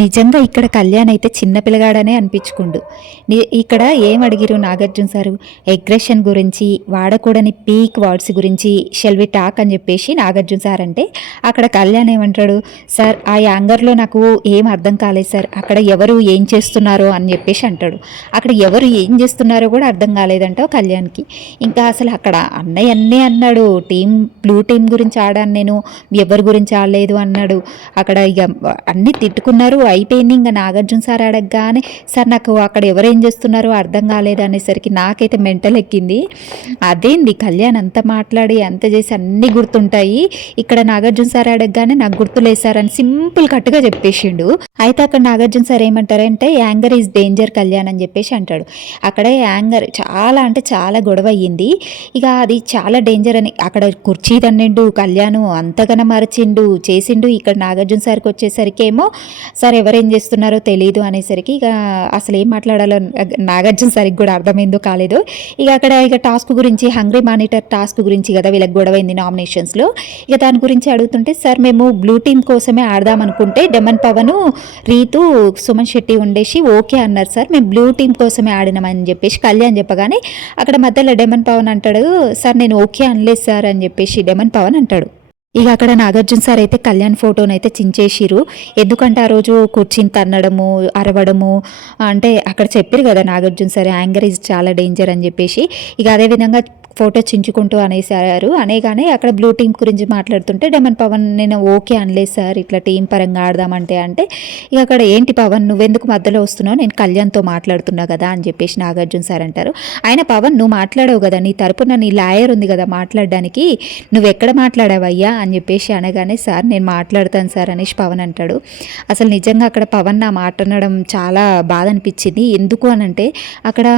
నిజంగా ఇక్కడ కళ్యాణ్ అయితే చిన్న పిల్లగాడనే అనిపించుకుండు. ఇక్కడ ఏం అడిగిరు నాగార్జున సారు? అగ్రెషన్ గురించి, వాడకూడని పీక్ వర్డ్స్ గురించి షెల్ వి టాక్ అని చెప్పేసి నాగార్జున సార్ అంటే, అక్కడ కళ్యాణ్ ఏమంటాడు, సార్ ఆ యాంగర్లో నాకు ఏం అర్థం కాలేదు సార్, అక్కడ ఎవరు ఏం చేస్తున్నారో అని చెప్పేసి అంటాడు. అక్కడ ఎవరు ఏం చేస్తున్నారో కూడా అర్థం కాలేదంటావు కళ్యాణ్కి. ఇంకా అసలు అక్కడ అన్నయ్య అన్నీ అన్నాడు, బ్లూ టీం గురించి ఆడాను నేను, ఎవరి గురించి ఆడలేదు అన్నాడు. అక్కడ ఇక అన్నీ తిట్టుకున్నారు, అయిపోయింది. ఇంకా నాగార్జున సార్ అడగగానే, సార్ నాకు అక్కడ ఎవరేం చేస్తున్నారో అర్థం కాలేదు అనేసరికి నాకైతే మెంటల్ ఎక్కింది. అదేంది కళ్యాణ్ అంత మాట్లాడి అంత చేసి అన్నీ గుర్తుంటాయి, ఇక్కడ నాగార్జున సార్ అడగగానే నాకు గుర్తులేదు సార్ అని సింపుల్ కట్టుగా చెప్పేసిండు. అయితే అక్కడ నాగార్జున సార్ ఏమంటారంటే, యాంగర్ ఈజ్ డేంజర్ కళ్యాణ్ అని చెప్పేసి అంటాడు. అక్కడ యాంగర్ చాలా అంటే చాలా గొడవ అయ్యింది. ఇక అది చాలా డేంజర్ అని అక్కడ కుర్చీ తన్నిండు కళ్యాణ్, అంతగానో మరచిండు చేసిండు. ఇక్కడ నాగార్జున సార్కి వచ్చేసరికి ఏమో, సార్ ఎవరేం చేస్తున్నారో తెలియదు అనేసరికి ఇక అసలు ఏం మాట్లాడాలో నాగార్జున సార్కి కూడా అర్థమైందో కాలేదు. ఇక అక్కడ ఇక టాస్క్ గురించి, హంగ్రీ మానిటర్ టాస్క్ గురించి కదా వీళ్ళకి గొడవైంది నామినేషన్స్లో. ఇక దాని గురించి అడుగుతుంటే, సార్ మేము బ్లూ టీమ్ కోసమే ఆడదాం అనుకుంటే డెమన్ పవన్, రీతు, సుమన్ శెట్టి ఉండేసి ఓకే అన్నారు సార్, మేము బ్లూ టీమ్ కోసమే ఆడినామని చెప్పేసి కళ్యాణ్ చెప్పగానే అక్కడ మధ్యలో డెమన్ పవన్ అంటాడు, సార్ నేను ఓకే అనలేదు సార్ అని చెప్పేసి డెమన్ పవన్ అంటాడు. ఇక అక్కడ నాగార్జున సార్ అయితే కళ్యాణ్ ఫోటోని అయితే చించేసిరు. ఎందుకంటే ఆ రోజు కూర్చుని తన్నడము, అరవడము, అంటే అక్కడ చెప్పారు కదా నాగార్జున సార్ యాంగర్ ఈజ్ చాలా డేంజర్ అని చెప్పేసి. ఇక అదేవిధంగా ఫోటో చించుకుంటూ అనేసారు. అనేగానే అక్కడ బ్లూ టీం గురించి మాట్లాడుతుంటే డెమన్ పవన్, నేను ఓకే అనలేదు సార్ ఇట్లా టీం పరంగా ఆడదామంటే అంటే, ఇక అక్కడ ఏంటి పవన్ నువ్వెందుకు మధ్యలో వస్తున్నావు, నేను కళ్యాణ్తో మాట్లాడుతున్నా కదా అని చెప్పేసి నాగార్జున సార్ అంటారు. ఆయన పవన్ నువ్వు మాట్లాడవు కదా, నీ తరపున నీ లాయర్ ఉంది కదా మాట్లాడడానికి, నువ్వు ఎక్కడ మాట్లాడావయ్యా అని చెప్పేసి అనగానే, సార్ నేను మాట్లాడతాను సార్ అనేసి పవన్ అంటాడు. అసలు నిజంగా అక్కడ పవన్ నా మాట అనడం చాలా బాధ అనిపించింది. ఎందుకు అనంటే అక్కడ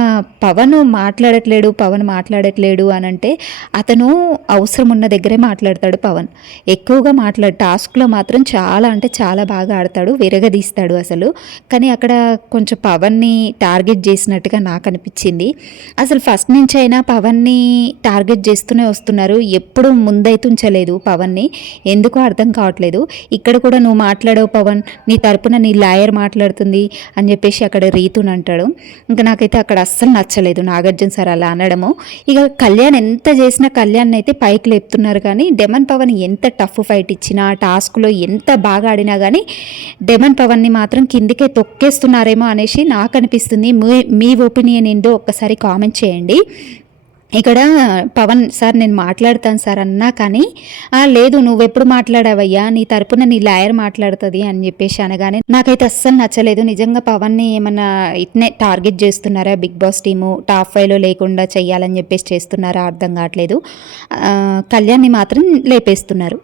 పవన్ మాట్లాడట్లేడు అని అంటే, అతను అవసరం ఉన్న దగ్గరే మాట్లాడతాడు పవన్, ఎక్కువగా టాస్క్లో మాత్రం చాలా అంటే చాలా బాగా ఆడతాడు, విరగదీస్తాడు అసలు. కానీ అక్కడ కొంచెం పవన్ని టార్గెట్ చేసినట్టుగా నాకు అనిపించింది. అసలు ఫస్ట్ నుంచి అయినా పవన్ని టార్గెట్ చేస్తూనే వస్తున్నారు, ఎప్పుడు ముందైతే ఉంచలేదు పవన్ని, ఎందుకో అర్థం కావట్లేదు. ఇక్కడ కూడా నువ్వు మాట్లాడవు పవన్, నీ తరపున నీ లాయర్ మాట్లాడుతుంది అని చెప్పేసి అక్కడ రీతుని అంటాడు. ఇంకా నాకైతే అక్కడ అస్సలు నచ్చలేదు నాగార్జున సార్ అలా అనడము. ఇక కళ్యాణ్ ఎంత చేసినా కళ్యాణ్ అయితే పైకి లేపుతున్నారు, కానీ డెమన్ పవన్ ఎంత టఫ్ ఫైట్ ఇచ్చినా, టాస్క్లో ఎంత బాగా ఆడినా కానీ డెమన్ పవన్ని మాత్రం కిందికే తొక్కేస్తున్నారేమో అనేసి నాకు అనిపిస్తుంది. మీ ఒపీనియన్ ఏందో ఒక్కసారి కామెంట్ చేయండి. ఇక్కడ పవన్, సార్ నేను మాట్లాడతాను సార్ అన్నా కానీ, లేదు నువ్వెప్పుడు మాట్లాడావయ్యా, నీ తరపున నీ లాయర్ మాట్లాడుతుంది అని చెప్పేసి అనగానే నాకైతే అస్సలు నచ్చలేదు. నిజంగా పవన్ని ఏమన్నా ఇట్నే టార్గెట్ చేస్తున్నారా బిగ్ బాస్ టీము, టాప్ 5లో లేకుండా చెయ్యాలని చెప్పేసి చేస్తున్నారా అర్థం కావట్లేదు. కళ్యాణ్ని మాత్రం లేపేస్తున్నారు.